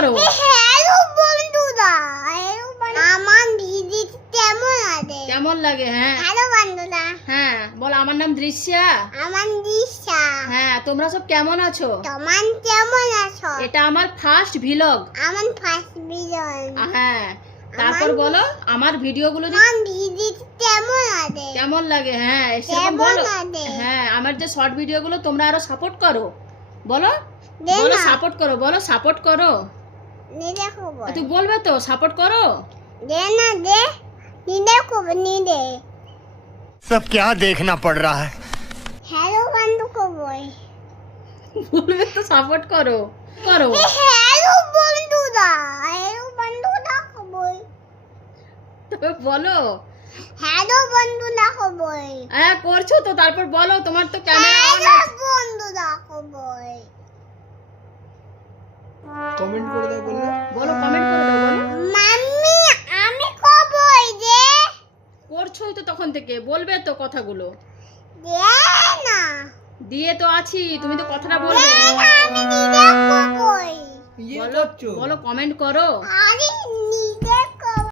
করো। হ্যালো বন্ধুরা, আমার দিদি কেমন আছে? কেমন লাগে? হ্যাঁ হ্যালো বন্ধুরা, হ্যাঁ বল, আমার নাম দৃশ্যা। আমার দিশা। হ্যাঁ, তোমরা সব কেমন আছো? তোমার কেমন আছো? এটা আমার ফার্স্ট ভিলগ। আমার ফার্স্ট ভিডিও। হ্যাঁ, তারপর বলো আমার ভিডিওগুলো আমার দিদি কেমন আছে? কেমন লাগে। হ্যাঁ সেরকম কেমন বলো। আছে? হ্যাঁ, আমার যে শর্ট ভিডিওগুলো তোমরা আরো সাপোর্ট করো। বলো দে বলো না। সাপোর্ট করো, বলো সাপোর্ট করো। নি দেখো বল। তুই বলবে তো সাপোর্ট করো। দে না দে। নি দেখো নি দে। सब क्या देखना पड़ रहा है। হ্যালো বন্ধু কই? বলবে তো সাপোর্ট করো করো। হ্যালো বন্ধুরা, হ্যালো বন্ধুরা কই? তবে বলো। হ্যালো বন্ধুরা কই? হ্যাঁ করছো তো, তারপর বলো। তোমার তো ক্যামেরা অন হ্যালো আছে। বন্ধুরা কই? কমেন্ট করে দাও বললে। বলো কমেন্ট করে দাও, বলো। মাম্মি আমি কই যে? করছোই তো তখন থেকে, বলবে তো কথাগুলো। দে না। দিয়ে তো আছি, তুমি তো কথাটা দে বলবে। না, আমি নি দেখো কই? ইয়ে বলো করছো বলো কমেন্ট করো। আরে